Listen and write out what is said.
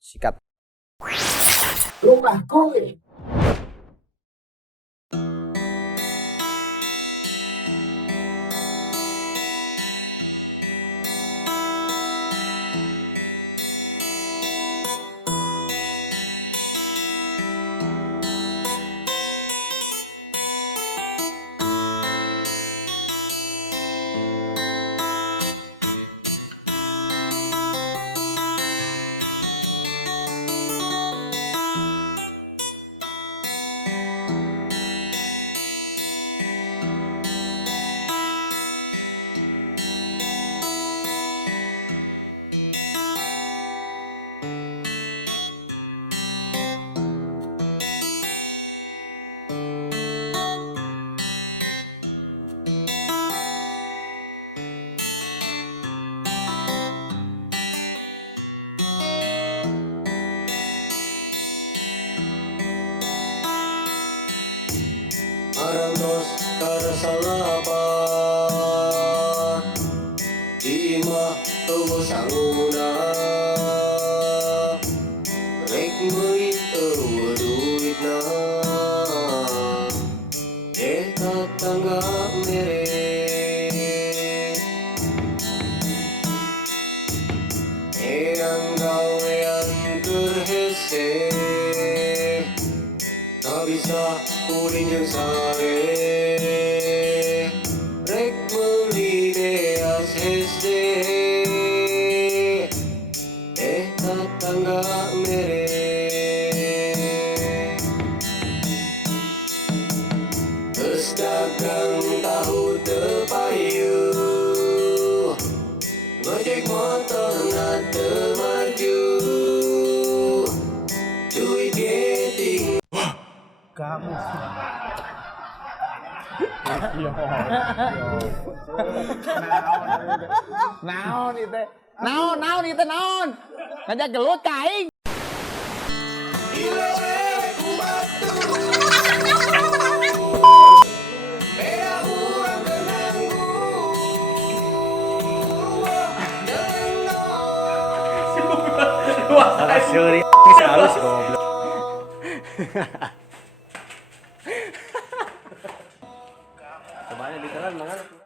Sikat. Rumahku. Arantos karasalapa Ima tubuh sanguna Rek meuli duit na Eta tangga mere Erang gawean terhese Tak bisa kuring yang sare Rek meuli deas hese Tatangga mere Geus dagang tahu teu payu Ngojek motor na teu maju Duit geting Kamu. Naon itu? Naon itu naon? Ngajak gelut ka aing. Wah, sorry, halus goblok. Coba literan mangan.